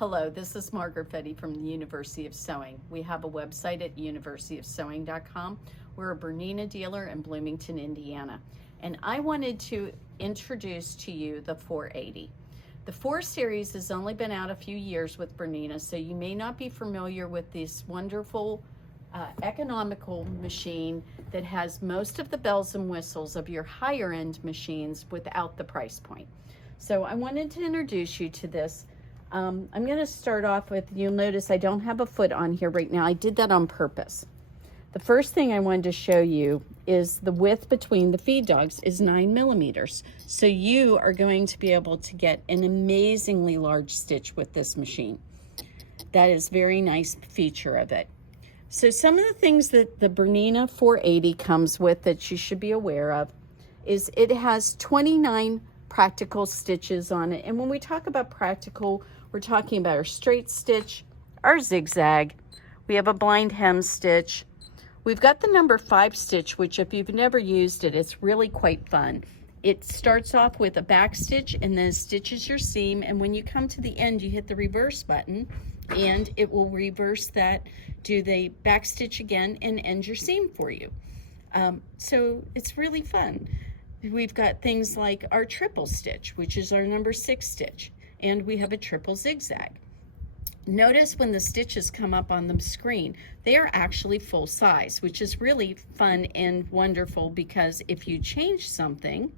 Hello, this is Margaret Fetty from the University of Sewing. We have a website at universityofsewing.com. We're a Bernina dealer in Bloomington, Indiana. And I wanted to introduce to you the 480. The 4 series has only been out a few years with Bernina, so you may not be familiar with this wonderful economical machine that has most of the bells and whistles of your higher end machines without the price point. So I wanted to introduce you to this. I'm going to start off with, you'll notice I don't have a foot on here right now. I did that on purpose. The first thing I wanted to show you is the width between the feed dogs is 9 millimeters. So you are going to be able to get an amazingly large stitch with this machine. That is a very nice feature of it. So some of the things that the Bernina 480 comes with that you should be aware of is it has 29 practical stitches on it. And when we talk about practical, we're talking about our straight stitch, our zigzag. We have a blind hem stitch. We've got the number 5 stitch, which if you've never used it, it's really quite fun. It starts off with a back stitch and then stitches your seam. And when you come to the end, you hit the reverse button and it will reverse that, do the back stitch again and end your seam for you. So it's really fun. We've got things like our triple stitch, which is our number 6 stitch, and we have a triple zigzag. Notice when the stitches come up on the screen, they are actually full size, which is really fun and wonderful because if you change something,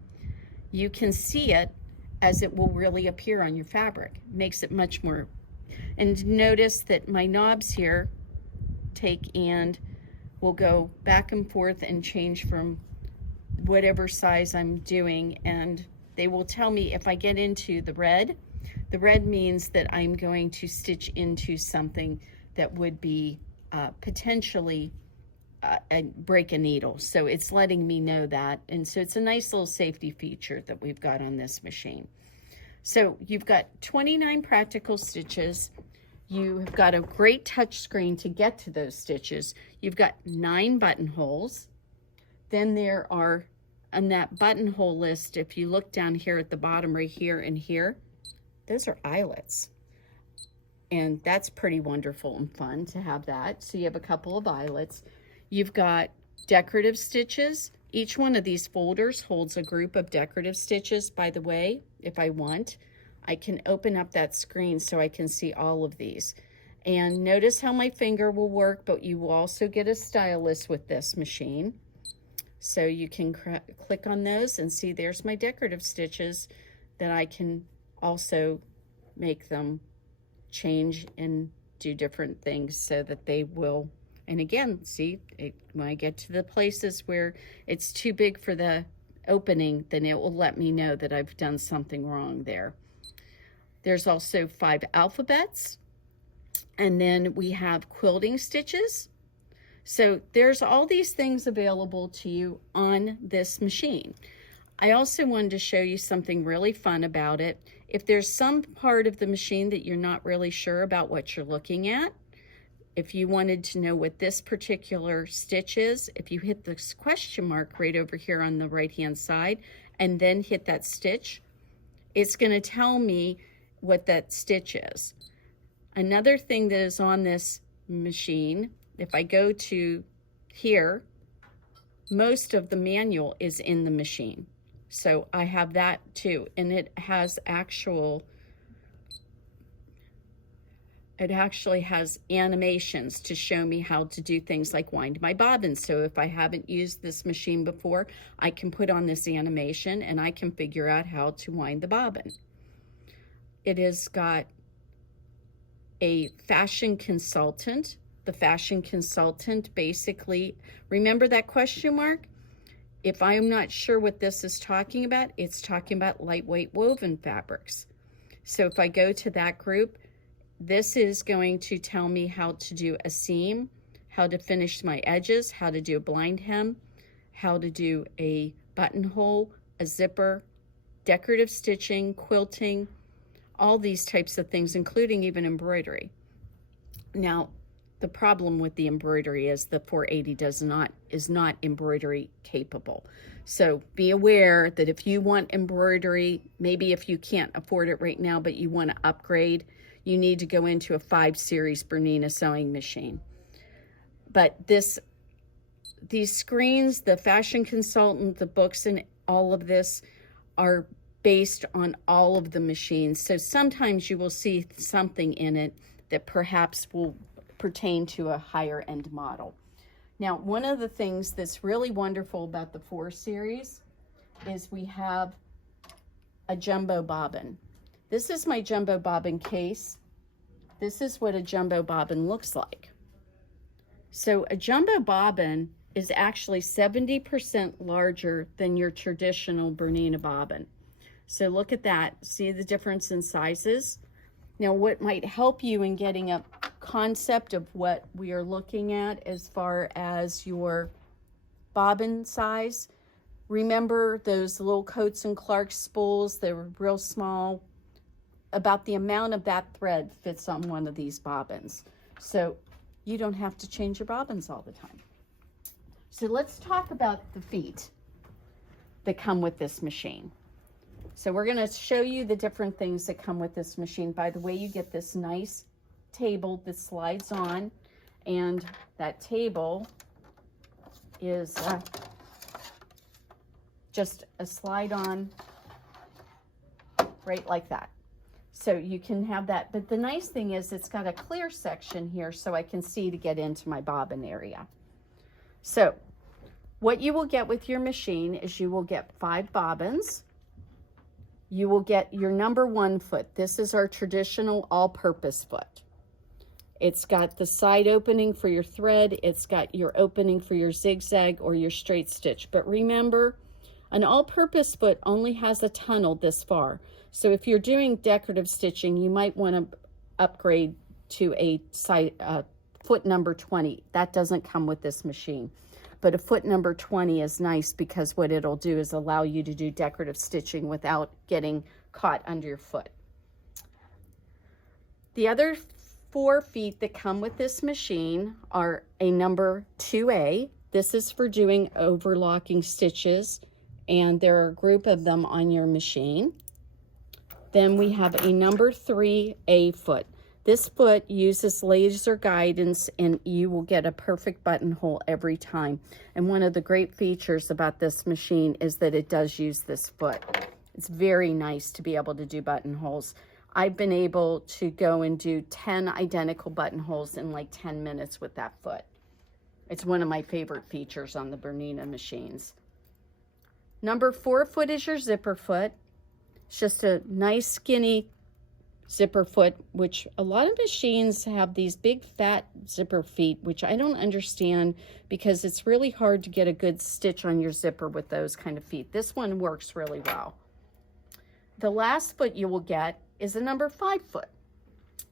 you can see it as it will really appear on your fabric. It makes it much more. And notice that my knobs here take and will go back and forth and change from whatever size I'm doing, and they will tell me if I get into the red means that I'm going to stitch into something that would be potentially break a needle. So it's letting me know that, and so it's a nice little safety feature that we've got on this machine. So you've got 29 practical stitches. You have got a great touch screen to get to those stitches. You've got 9 buttonholes. Then there are, on that buttonhole list, if you look down here at the bottom right here and here, those are eyelets. And that's pretty wonderful and fun to have that. So you have a couple of eyelets. You've got decorative stitches. Each one of these folders holds a group of decorative stitches. By the way, if I want, I can open up that screen so I can see all of these. And notice how my finger will work, but you will also get a stylus with this machine. So you can click on those and see there's my decorative stitches that I can also make them change and do different things so that they will, and again, see, when I get to the places where it's too big for the opening, then it will let me know that I've done something wrong there. There's also 5 alphabets, and then we have quilting stitches. So there's all these things available to you on this machine. I also wanted to show you something really fun about it. If there's some part of the machine that you're not really sure about what you're looking at, if you wanted to know what this particular stitch is, if you hit this question mark right over here on the right hand side and then hit that stitch, it's going to tell me what that stitch is. Another thing that is on this machine, if I go to here, most of the manual is in the machine. So I have that too, and it actually has animations to show me how to do things like wind my bobbin. So if I haven't used this machine before, I can put on this animation and I can figure out how to wind the bobbin. It has got a fashion consultant. The fashion consultant basically, remember that question mark? If I'm not sure what this is talking about, it's talking about lightweight woven fabrics. So if I go to that group, this is going to tell me how to do a seam, how to finish my edges, how to do a blind hem, how to do a buttonhole, a zipper, decorative stitching, quilting, all these types of things, including even embroidery. Now, the problem with the embroidery is the 480 is not embroidery capable. So be aware that if you want embroidery, maybe if you can't afford it right now, but you want to upgrade, you need to go into a 5 series Bernina sewing machine. But these screens, the fashion consultant, the books, and all of this are based on all of the machines. So sometimes you will see something in it that perhaps will pertain to a higher end model. Now, one of the things that's really wonderful about the 4 series is we have a jumbo bobbin. This is my jumbo bobbin case. This is what a jumbo bobbin looks like. So a jumbo bobbin is actually 70% larger than your traditional Bernina bobbin. So look at that. See the difference in sizes? Now, what might help you in getting a concept of what we are looking at as far as your bobbin size, remember those little Coats and Clark spools? They were real small. About the amount of that thread fits on one of these bobbins. So you don't have to change your bobbins all the time. So let's talk about the feet that come with this machine. So we're going to show you the different things that come with this machine. By the way, you get this nice table that slides on, and that table is just a slide on right like that. So you can have that, but the nice thing is it's got a clear section here so I can see to get into my bobbin area. So what you will get with your machine is you will get 5 bobbins. You will get your number 1 foot. This is our traditional all-purpose foot. It's got the side opening for your thread. It's got your opening for your zigzag or your straight stitch. But remember, an all-purpose foot only has a tunnel this far. So if you're doing decorative stitching, you might want to upgrade to a foot number 20. That doesn't come with this machine. But a foot number 20 is nice because what it'll do is allow you to do decorative stitching without getting caught under your foot. The other 4 feet that come with this machine are a number 2A. This is for doing overlocking stitches, and there are a group of them on your machine. Then we have a number 3A foot. This foot uses laser guidance, and you will get a perfect buttonhole every time. And one of the great features about this machine is that it does use this foot. It's very nice to be able to do buttonholes. I've been able to go and do 10 identical buttonholes in like 10 minutes with that foot. It's one of my favorite features on the Bernina machines. Number 4 foot is your zipper foot. It's just a nice skinny zipper foot, which a lot of machines have these big fat zipper feet, which I don't understand because it's really hard to get a good stitch on your zipper with those kind of feet. This one works really well. The last foot you will get is a number 5 foot.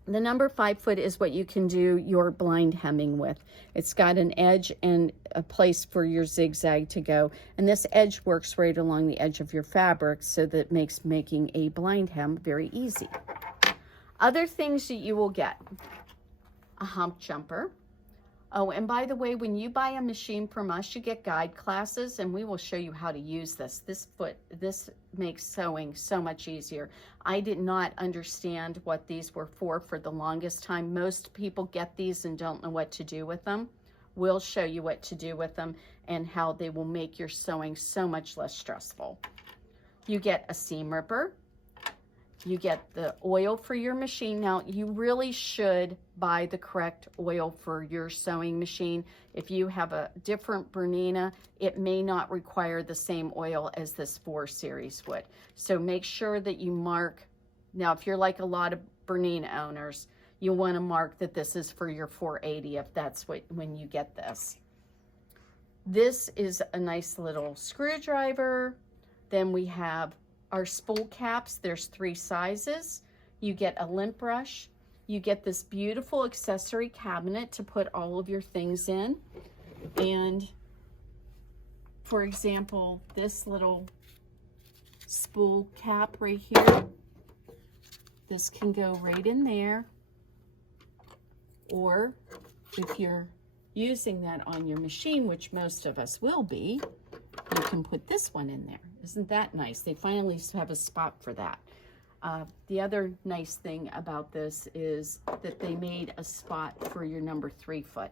The number 5 foot is what you can do your blind hemming with. It's got an edge and a place for your zigzag to go. And this edge works right along the edge of your fabric, so that makes making a blind hem very easy. Other things that you will get: a hump jumper. Oh, and by the way, when you buy a machine from us, you get guide classes, and we will show you how to use this. This makes sewing so much easier. I did not understand what these were for the longest time. Most people get these and don't know what to do with them. We'll show you what to do with them and how they will make your sewing so much less stressful. You get a seam ripper. You get the oil for your machine. Now, you really should buy the correct oil for your sewing machine. If you have a different Bernina, it may not require the same oil as this 4 series would. So make sure that you mark. Now, if you're like a lot of Bernina owners, you want to mark that this is for your 480 if that's when you get this. This is a nice little screwdriver. Then we have our spool caps. There's 3 sizes. You get a lint brush. You get this beautiful accessory cabinet to put all of your things in. And for example, this little spool cap right here, this can go right in there. Or if you're using that on your machine, which most of us will be, you can put this one in there. Isn't that nice? They finally have a spot for that. The other nice thing about this is that they made a spot for your number 3 foot.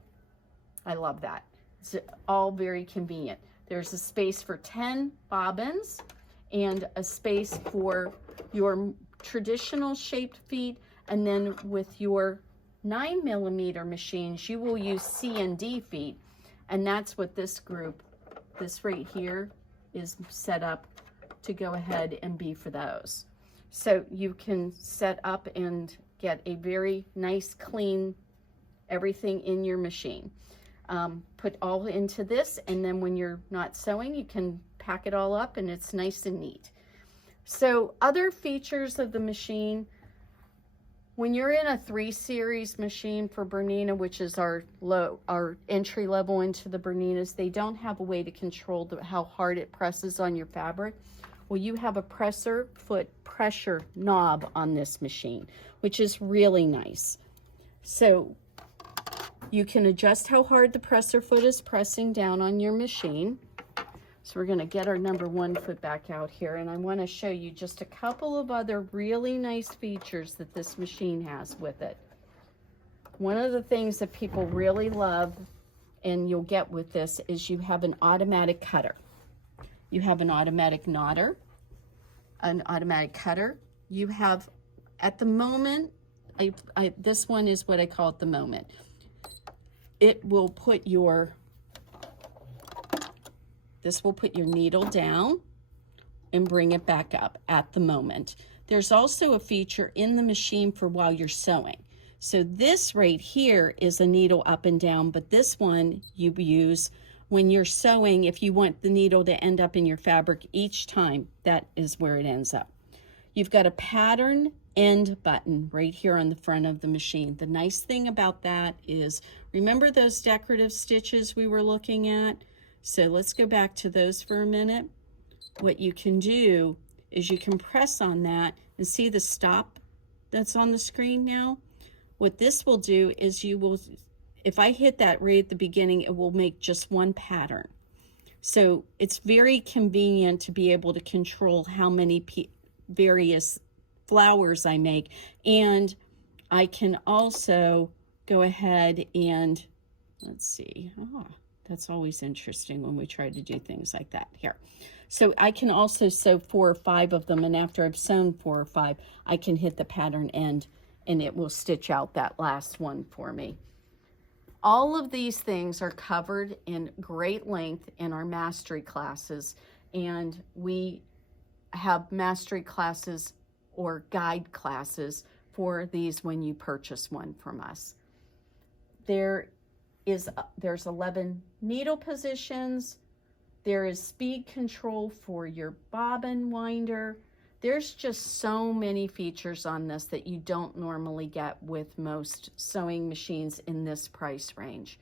I love that. It's all very convenient. There's a space for 10 bobbins and a space for your traditional shaped feet, and then with your 9mm machines, you will use C and D feet, and that's what this group, this right here, is set up to go ahead and be for those. So you can set up and get a very nice, clean, everything in your machine. Put all into this, and then when you're not sewing, you can pack it all up and it's nice and neat. So other features of the machine, when you're in a 3 series machine for Bernina, which is our entry level into the Berninas, they don't have a way to control how hard it presses on your fabric. Well, you have a presser foot pressure knob on this machine, which is really nice. So you can adjust how hard the presser foot is pressing down on your machine. So we're going to get our number 1 foot back out here, and I want to show you just a couple of other really nice features that this machine has with it. One of the things that people really love, and you'll get with this, is you have an automatic cutter. You have an automatic knotter, an automatic cutter. You have, at the moment, this one is what I call at the moment. It will put your, this will put your needle down and bring it back up at the moment. There's also a feature in the machine for while you're sewing. So this right here is a needle up and down, but this one you use when you're sewing. If you want the needle to end up in your fabric each time, that is where it ends up. You've got a pattern end button right here on the front of the machine. The nice thing about that is, remember those decorative stitches we were looking at? So let's go back to those for a minute. What you can do is you can press on that and see the stop that's on the screen now. What this will do is you will, if I hit that right at the beginning, it will make just one pattern. So it's very convenient to be able to control how many various flowers I make. And I can also go ahead and, let's see, that's always interesting when we try to do things like that here. So I can also sew 4 or 5 of them, and after I've sewn 4 or 5, I can hit the pattern end and it will stitch out that last one for me. All of these things are covered in great length in our mastery classes, and we have mastery classes or guide classes for these when you purchase one from us. There's 11 needle positions. There is speed control for your bobbin winder. There's just so many features on this that you don't normally get with most sewing machines in this price range.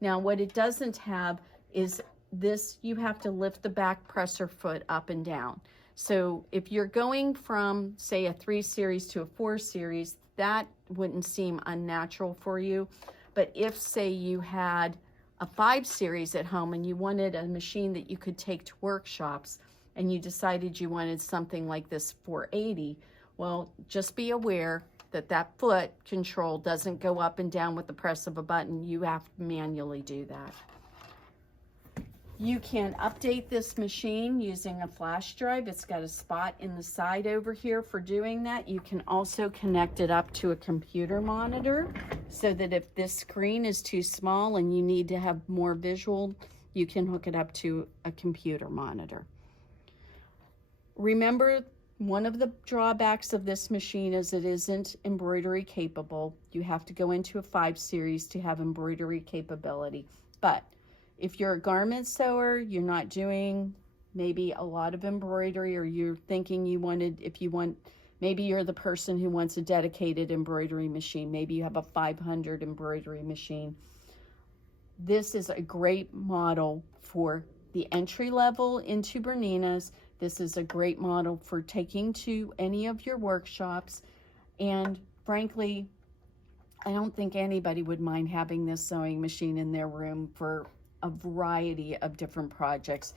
Now, what it doesn't have is this, you have to lift the back presser foot up and down. So if you're going from, say, a 3 series to a 4 series, that wouldn't seem unnatural for you. But if, say, you had a 5 series at home and you wanted a machine that you could take to workshops, and you decided you wanted something like this 480, well, just be aware that that foot control doesn't go up and down with the press of a button. You have to manually do that. You can update this machine using a flash drive. It's got a spot in the side over here for doing that. You can also connect it up to a computer monitor so that if this screen is too small and you need to have more visual, you can hook it up to a computer monitor. Remember, one of the drawbacks of this machine is it isn't embroidery capable. You have to go into a 5 series to have embroidery capability. But if you're a garment sewer, you're not doing maybe a lot of embroidery, or you're thinking maybe you're the person who wants a dedicated embroidery machine. Maybe you have a 500 embroidery machine. This is a great model for the entry level into Berninas. This is a great model for taking to any of your workshops. And frankly, I don't think anybody would mind having this sewing machine in their room for a variety of different projects.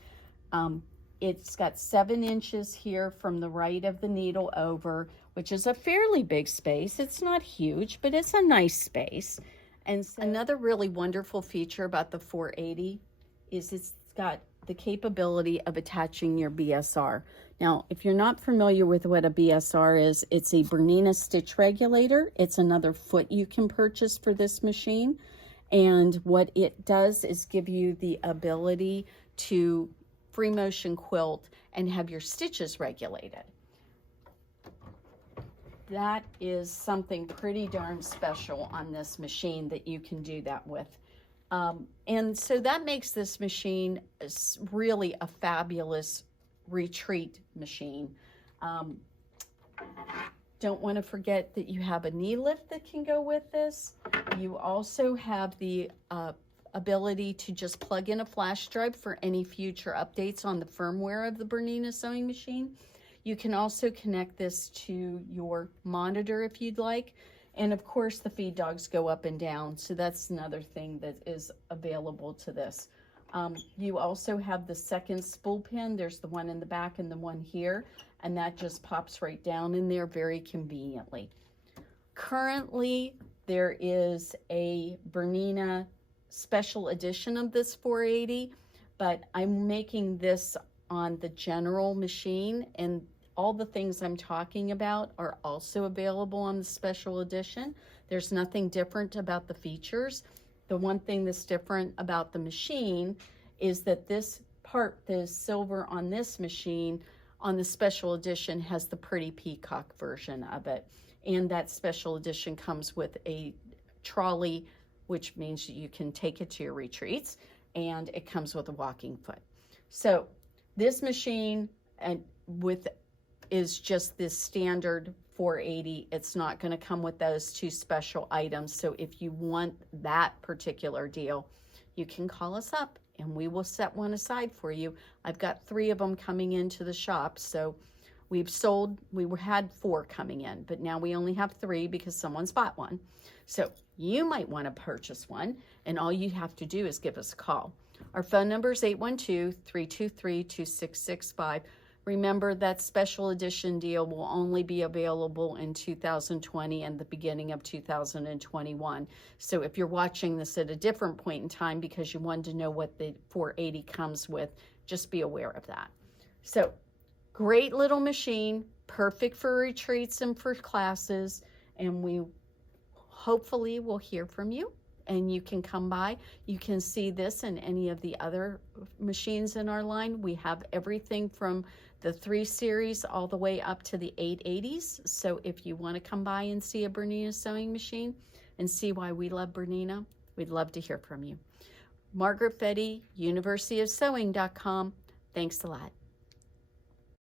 It's got 7 inches here from the right of the needle over. which is a fairly big space. It's not huge, but it's a nice space. And so another really wonderful feature about the 480 is it's got the capability of attaching your BSR. Now, if you're not familiar with what a BSR is, it's a Bernina stitch regulator. It's another foot you can purchase for this machine. And what it does is give you the ability to free motion quilt and have your stitches regulated. That is something pretty darn special on this machine that you can do that with. And so that makes this machine really a fabulous retreat machine. Don't want to forget that you have a knee lift that can go with this. You also have the ability to just plug in a flash drive for any future updates on the firmware of the Bernina sewing machine. You can also connect this to your monitor if you'd like. And of course the feed dogs go up and down, so that's another thing that is available to this. You also have the second spool pin. There's the one in the back and the one here, and that just pops right down in there very conveniently. Currently, there is a Bernina special edition of this 480, but I'm making this on the general machine, and all the things I'm talking about are also available on the special edition. There's nothing different about the features. The one thing that's different about the machine is that this part that is silver on this machine on the special edition has the pretty peacock version of it. And that special edition comes with a trolley, which means you can take it to your retreats, and it comes with a walking foot. So this machine is just this standard 480. It's not going to come with those two special items. So if you want that particular deal, you can call us up and we will set one aside for you. I've got 3 of them coming into the shop. So we had 4 coming in, but now we only have 3 because someone's bought one. So you might want to purchase one, and all you have to do is give us a call. Our phone number is 812-323-2665. Remember, that special edition deal will only be available in 2020 and the beginning of 2021. So if you're watching this at a different point in time because you wanted to know what the 480 comes with, just be aware of that. So great little machine, perfect for retreats and for classes, and we hopefully will hear from you. And you can come by. You can see this and any of the other machines in our line. We have everything from the 3 series all the way up to the 880s. So if you want to come by and see a Bernina sewing machine and see why we love Bernina, we'd love to hear from you. Margaret Fetty, universityofsewing.com. Thanks a lot.